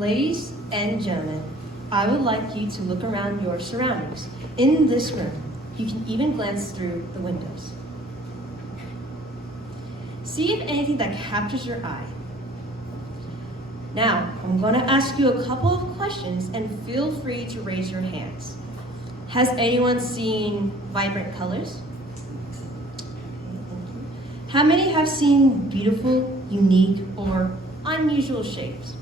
Ladies and gentlemen, I would like you to look around your surroundings. In this room, you can even glance through the windows. See if anything that captures your eye. Now, I'm going to ask you a couple of questions and feel free to raise your hands. Has anyone seen vibrant colors? How many have seen beautiful, unique, or unusual shapes?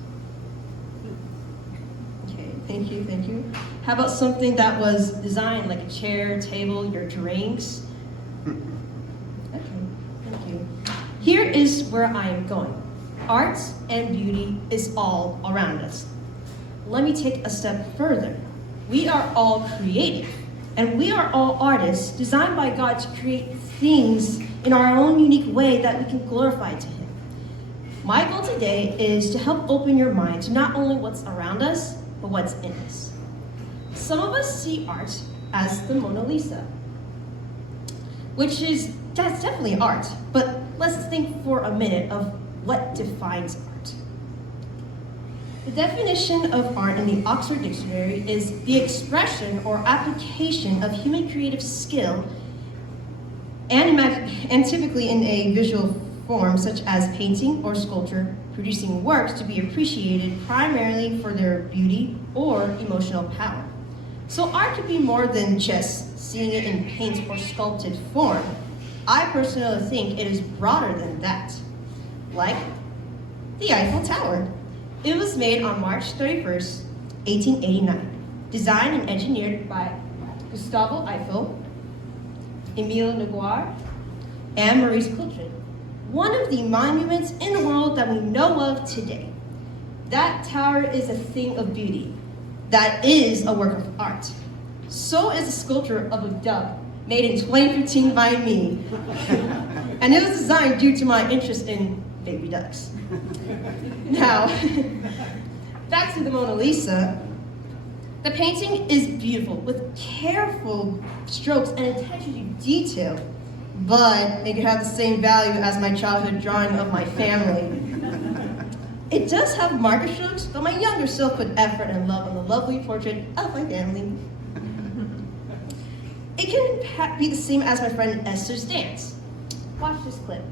Okay, thank you, thank you. How about something that was designed like a chair, table, your drinks? Okay, thank you. Here is where I am going. Art and beauty is all around us. Let me take a step further. We are all creative, and we are all artists designed by God to create things in our own unique way that we can glorify to Him. My goal today is to help open your mind to not only what's around us, but what's in us. Some of us see art as the Mona Lisa, that's definitely art, but let's think for a minute of what defines art. The definition of art in the Oxford Dictionary is the expression or application of human creative skill and typically in a visual form such as painting or sculpture, producing works to be appreciated primarily for their beauty or emotional power. So art could be more than just seeing it in paint or sculpted form. I personally think it is broader than that. Like the Eiffel Tower. It was made on March 31st, 1889, designed and engineered by Gustave Eiffel, Émile Naguère, and Maurice Coultrin, one of the monuments in the world that we know of today. That tower is a thing of beauty. That is a work of art. So is the sculpture of a dove, made in 2015 by me. And it was designed due to my interest in baby ducks. Now, back to the Mona Lisa. The painting is beautiful, with careful strokes and attention to detail, but it could have the same value as my childhood drawing of my family. It does have marker strokes, but my younger self put effort and love on the lovely portrait of my family. It can be the same as my friend Esther's dance. Watch this clip.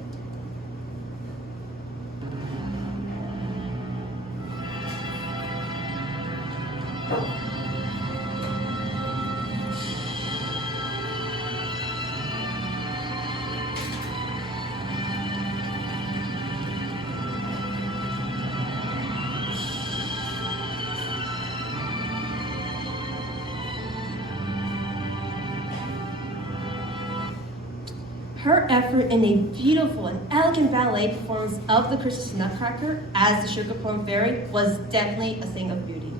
Her effort in a beautiful and elegant ballet performance of the Christmas Nutcracker as the Sugar Plum Fairy was definitely a thing of beauty.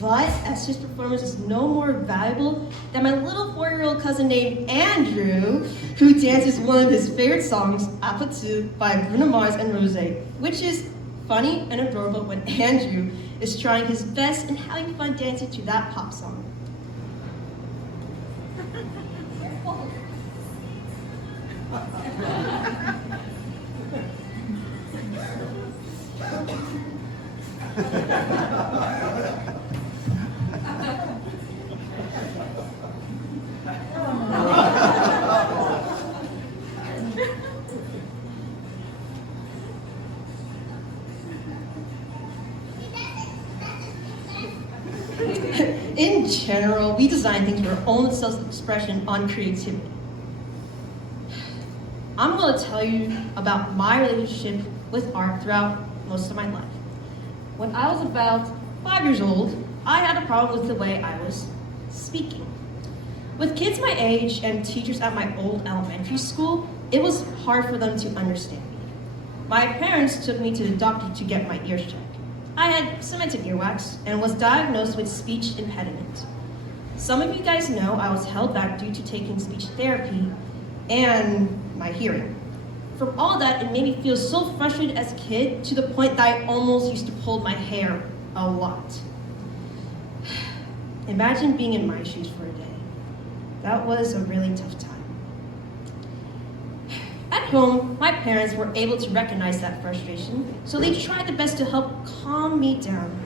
But Esther's performance is no more valuable than my little 4-year-old cousin named Andrew, who dances one of his favorite songs, Apatu, by Bruno Mars and Rosé, which is funny and adorable when Andrew is trying his best and having fun dancing to that pop song. In general, we design things for our own self-expression on creativity. I'm going to tell you about my relationship with art throughout most of my life. When I was about 5 years old, I had a problem with the way I was speaking. With kids my age and teachers at my old elementary school, it was hard for them to understand me. My parents took me to the doctor to get my ears checked. I had cemented earwax and was diagnosed with speech impediment. Some of you guys know I was held back due to taking speech therapy and my hearing. From all that, it made me feel so frustrated as a kid to the point that I almost used to pull my hair a lot. Imagine being in my shoes for a day. That was a really tough time. At home, my parents were able to recognize that frustration, so they tried their best to help calm me down.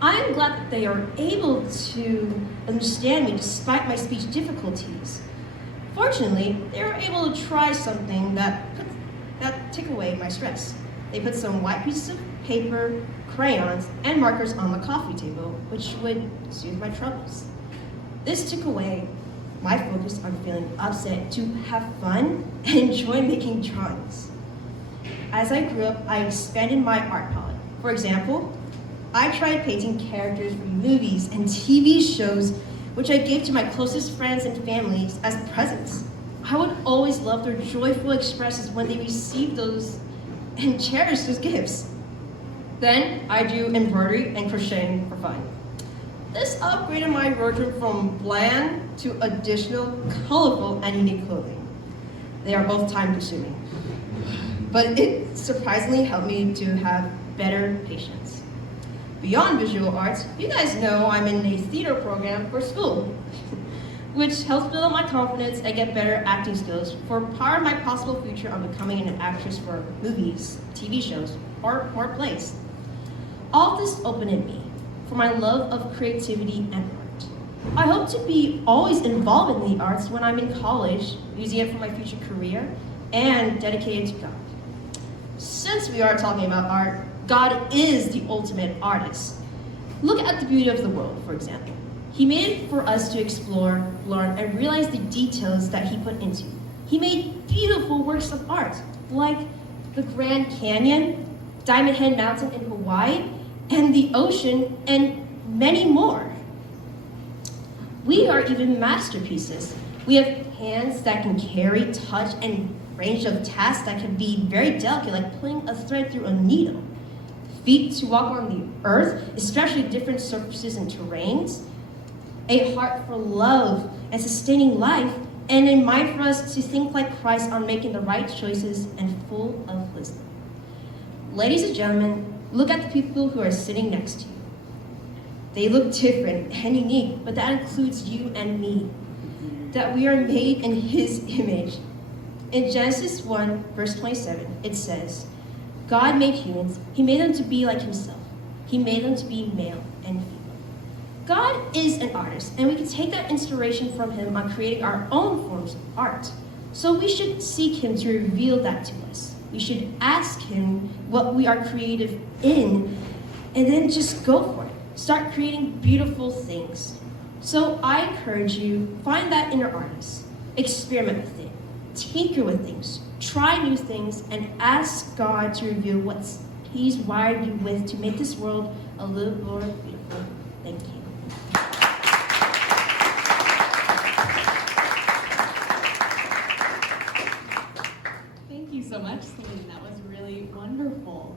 I'm glad that they are able to understand me despite my speech difficulties. Fortunately, they were able to try something that took away my stress. They put some white pieces of paper, crayons, and markers on the coffee table, which would soothe my troubles. This took away my focus on feeling upset to have fun and enjoy making drawings. As I grew up, I expanded my art palette. For example, I tried painting characters from movies and TV shows, which I gave to my closest friends and families as presents. I would always love their joyful expressions when they received those and cherish those gifts. Then I do embroidery and crocheting for fun. This upgraded my wardrobe from bland to additional, colorful, and unique clothing. They are both time-consuming, but it surprisingly helped me to have better patience. Beyond visual arts, you guys know I'm in a theater program for school, which helps build up my confidence and get better acting skills for part of my possible future of becoming an actress for movies, TV shows, or more plays. All this opened in me for my love of creativity and art. I hope to be always involved in the arts when I'm in college, using it for my future career, and dedicated to God. Since we are talking about art, God is the ultimate artist. Look at the beauty of the world, for example. He made it for us to explore, learn, and realize the details that he put into. He made beautiful works of art, like the Grand Canyon, Diamond Head Mountain in Hawaii, and the ocean, and many more. We are even masterpieces. We have hands that can carry, touch, and range of tasks that can be very delicate, like pulling a thread through a needle. Feet to walk on the earth, especially different surfaces and terrains. A heart for love and sustaining life, and a mind for us to think like Christ on making the right choices and full of wisdom. Ladies and gentlemen, look at the people who are sitting next to you. They look different and unique, but that includes you and me, that we are made in his image. In Genesis 1, verse 27, it says, God made humans, he made them to be like himself. He made them to be male and female. God is an artist, and we can take that inspiration from him on creating our own forms of art. So we should seek him to reveal that to us. We should ask him what we are creative in, and then just go for it. Start creating beautiful things. So I encourage you, find that inner artist. Experiment with it. Tinker with things. Try new things, and ask God to reveal what he's wired you with to make this world a little more beautiful. Thank you. Thank you so much, Selene. That was really wonderful.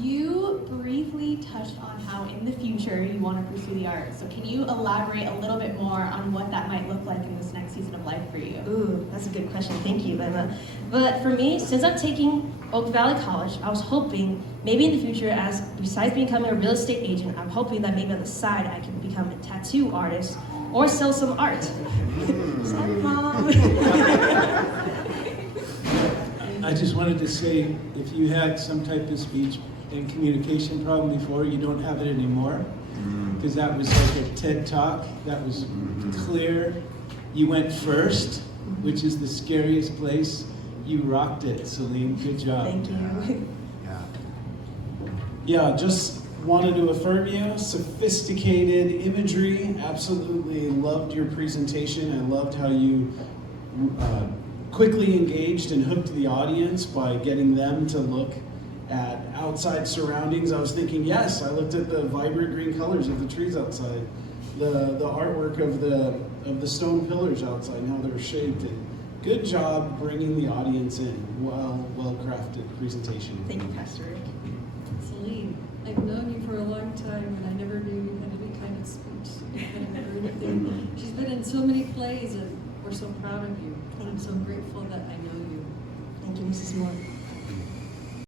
You briefly touched on how in the future you want to pursue the arts. So can you elaborate a little bit more on what that might look like in this next season of life for you? Ooh, that's a good question. Thank you, Emma. But for me, since I'm taking Oak Valley College, I was hoping maybe in the future, as besides becoming a real estate agent, I'm hoping that maybe on the side I can become a tattoo artist or sell some art. Sorry, Mom. I just wanted to say, if you had some type of speech and communication problem before, you don't have it anymore, because that was like a TED Talk. That was clear. You went first, which is the scariest place. You rocked it, Selene. Good job. Thank you. Yeah, just wanted to affirm you. Sophisticated imagery. Absolutely loved your presentation. I loved how you quickly engaged and hooked the audience by getting them to look at outside surroundings. I was thinking, yes, I looked at the vibrant green colors of the trees outside, the artwork of the stone pillars outside and how they're shaped. And good job bringing the audience in. Well crafted presentation. Thank you, Pastor Rick. Selene, I've known you for a long time, and I never knew you had any kind of speech or anything. She's been in so many plays, and we're so proud of you. I'm so grateful that I know you. Thank you, Mrs. Moore.